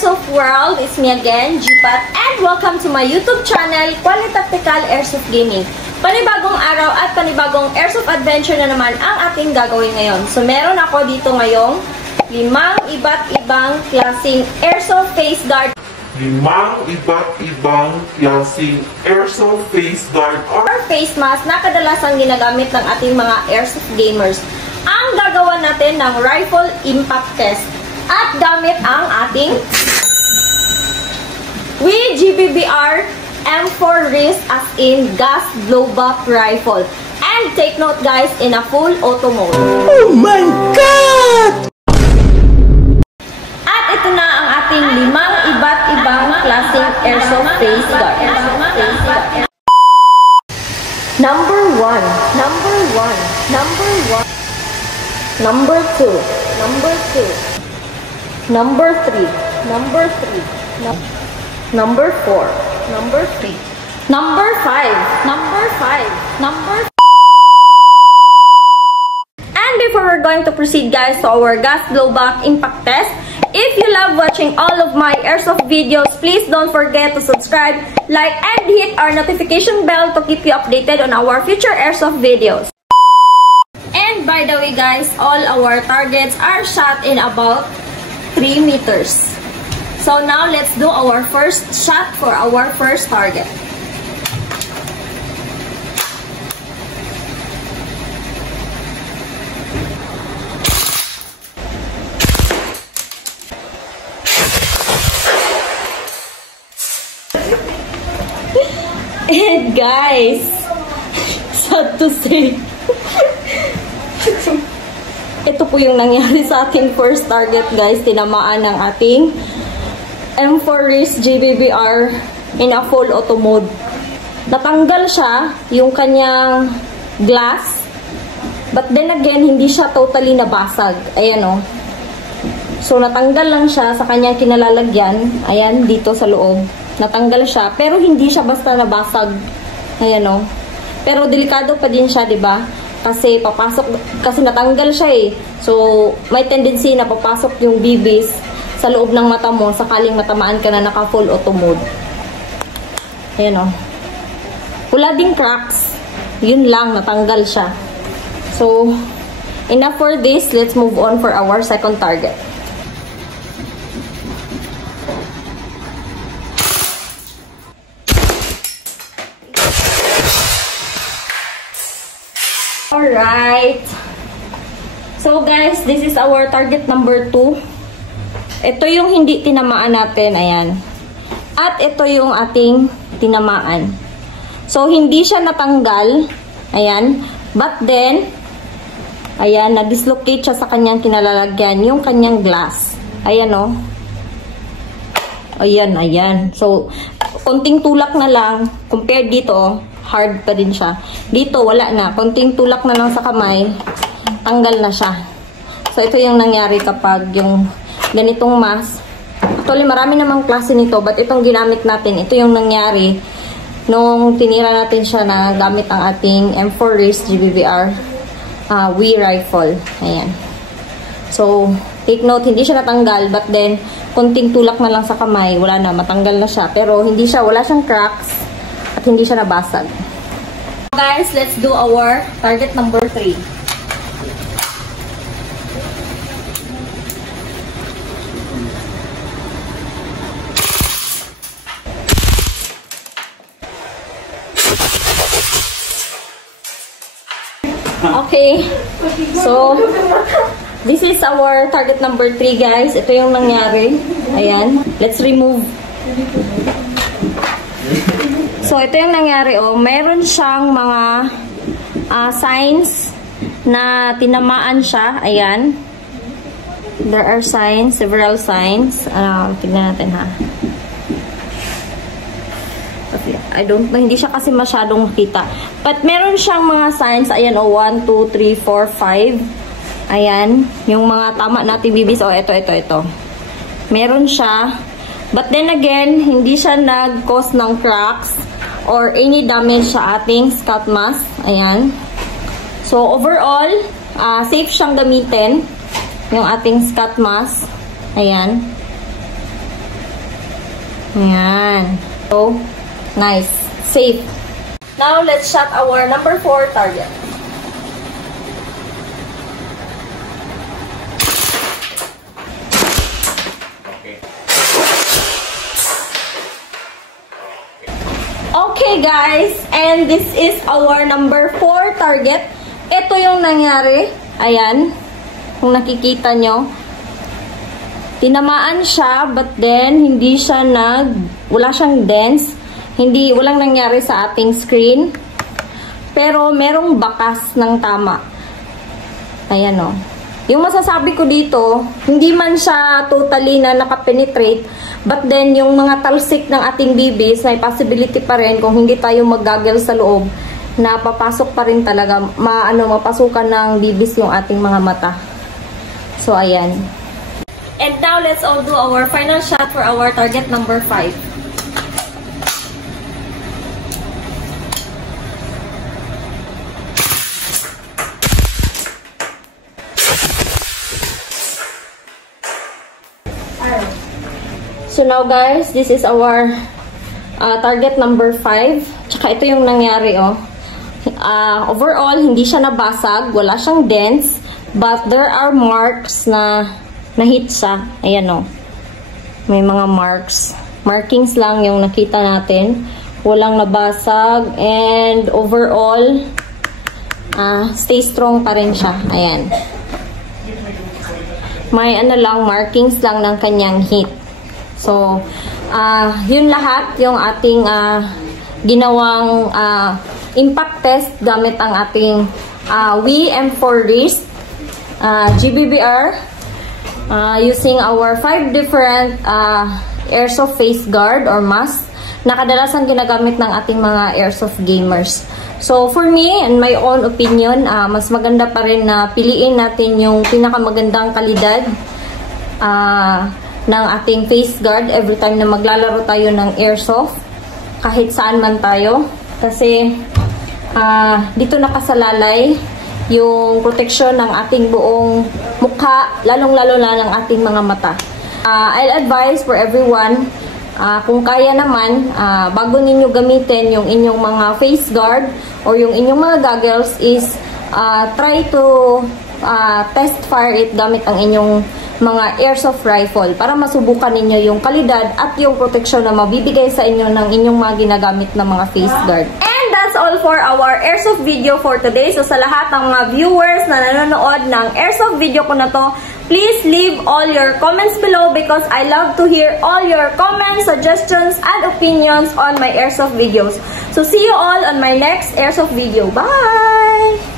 Airsoft World! It's me again, Jipat, and welcome to my YouTube channel, Quality Tactical Airsoft Gaming. Panibagong araw at panibagong Airsoft Adventure na naman ang ating gagawin ngayon. So meron ako dito ngayong 5 iba't ibang klaseng Airsoft Face Guard. 5 iba't ibang klaseng Airsoft Face Guard or face mask na kadalasang ginagamit ng ating mga Airsoft gamers. Ang gagawa natin ng rifle impact test. At gamit ang ating GBBR M4 wrist as in gas blowback rifle. And take note guys, in a full auto mode. Oh my God! At ito na ang ating 5 iba't ibang klaseng Airsoft face guard. Number 1. Number 2. Number 3. Number 4. Number 3. Number 5. And before we're going to proceed guys to our gas blowback impact test, if you love watching all of my Airsoft videos, please don't forget to subscribe, like, and hit our notification bell to keep you updated on our future Airsoft videos. And by the way guys, all our targets are shot in about 3 meters. So now let's do our first shot for our first target. And guys, sad to say, ito po yung nangyari sa ating first target guys. Tinamaan ng ating M4 wrist GBBR in a full auto mode. Natanggal siya yung kanyang glass, but then again hindi siya totally nabasag. Ayan o. So natanggal lang siya sa kanyang kinalalagyan. Ayan, dito sa loob natanggal siya, pero hindi siya basta nabasag. Ayan o. Pero delikado pa din siya, 'di ba? Kasi natanggal siya eh. So, may tendency na papasok yung BBs sa loob ng mata mo sakaling matamaan ka na naka-full auto mode. Ayan o. Wala ding cracks. Yun lang, natanggal siya. So, enough for this. Let's move on for our second target. Alright. So guys, this is our target number 2. Ito yung hindi tinamaan natin. Ayan. At ito yung ating tinamaan. So, hindi siya natanggal. Ayan. But then, ayan, na-dislocate siya sa kanyang kinalalagyan. Yung kanyang glass. Ayan o. Ayan. So, konting tulak na lang. Compared dito, hard pa din siya. Dito, wala na. Konting tulak na lang sa kamay, tanggal na siya. So, ito yung nangyari kapag yung ganitong mask. Actually, marami namang klase nito, but itong ginamit natin, ito yung nangyari nung tinira natin siya na gamit ang ating M4 wrist GBBR Wii rifle. Ayan. So, take note, hindi siya natanggal, but then, konting tulak na lang sa kamay, wala na, matanggal na siya. Pero, wala siyang cracks, at hindi siya nabasag. Guys, let's do our target number 3. Okay. So, this is our target number 3 guys. Ito yung nangyari. Ayan. Let's remove. So, ito yung nangyari, oh. Meron siyang mga signs na tinamaan siya. Ayan. There are signs, several signs. Tignan natin, ha. Okay. I don't know, hindi siya kasi masyadong makita. But meron siyang mga signs. Ayan, oh. 1, 2, 3, 4, 5. Ayan. Yung mga tama natin bibis. Oh, ito. Meron siya. But then again, hindi siya nag-cause ng cracks or any damage sa ating scout mask. Ayan. So, overall, safe siyang gamitin. Yung ating scout mask. Ayan. Ayan. So, nice. Safe. Now, let's shot our number 4 target. Okay guys, and this is our number 4 target. Ito yung nangyari. Ayan. Kung nakikita nyo. Tinamaan siya, but then, hindi siya wala siyang dents. Walang nangyari sa ating screen. Pero, merong bakas ng tama. Ayan o. Yung masasabi ko dito, hindi man siya totally na nakapenetrate, but then, yung mga talsik ng ating bibis, may possibility pa rin kung hindi tayo mag-goggle sa loob, na papasok pa rin talaga, mapasukan ng bibis yung ating mga mata. So, ayan. And now, let's all do our final shot for our target number 5. So now guys, this is our target number 5. Tsaka ito yung nangyari oh. Overall, hindi siya nabasag, wala siyang dents, but there are marks na hit siya. Ayan oh. May mga markings lang yung nakita natin. Walang nabasag, and overall, stay strong pa rin siya. Ayan. May markings lang ng kanyang hit. So, yun lahat yung ating ginawang impact test gamit ang ating WE M4 wrist GBBR using our 5 different airsoft face guard or mask na kadalasan ginagamit ng ating mga airsoft gamers. So, for me, in my own opinion, mas maganda pa rin na piliin natin yung pinakamagandang kalidad ng ating face guard every time na maglalaro tayo ng airsoft, kahit saan man tayo. Kasi, dito nakasalalay yung proteksyon ng ating buong mukha, lalong-lalo na ng ating mga mata. I'll advise for everyone, kung kaya naman, bago ninyo gamitin yung inyong mga face guard or yung inyong mga goggles is try to test fire it gamit ang inyong mga airsoft rifle para masubukan ninyo yung kalidad at yung proteksyon na mabibigay sa inyo ng inyong mga ginagamit na mga face guard. And that's all for our airsoft video for today. So sa lahat ng mga viewers na nanonood ng airsoft video ko na to, please leave all your comments below because I love to hear all your comments, suggestions, and opinions on my airsoft videos. So see you all on my next airsoft video. Bye!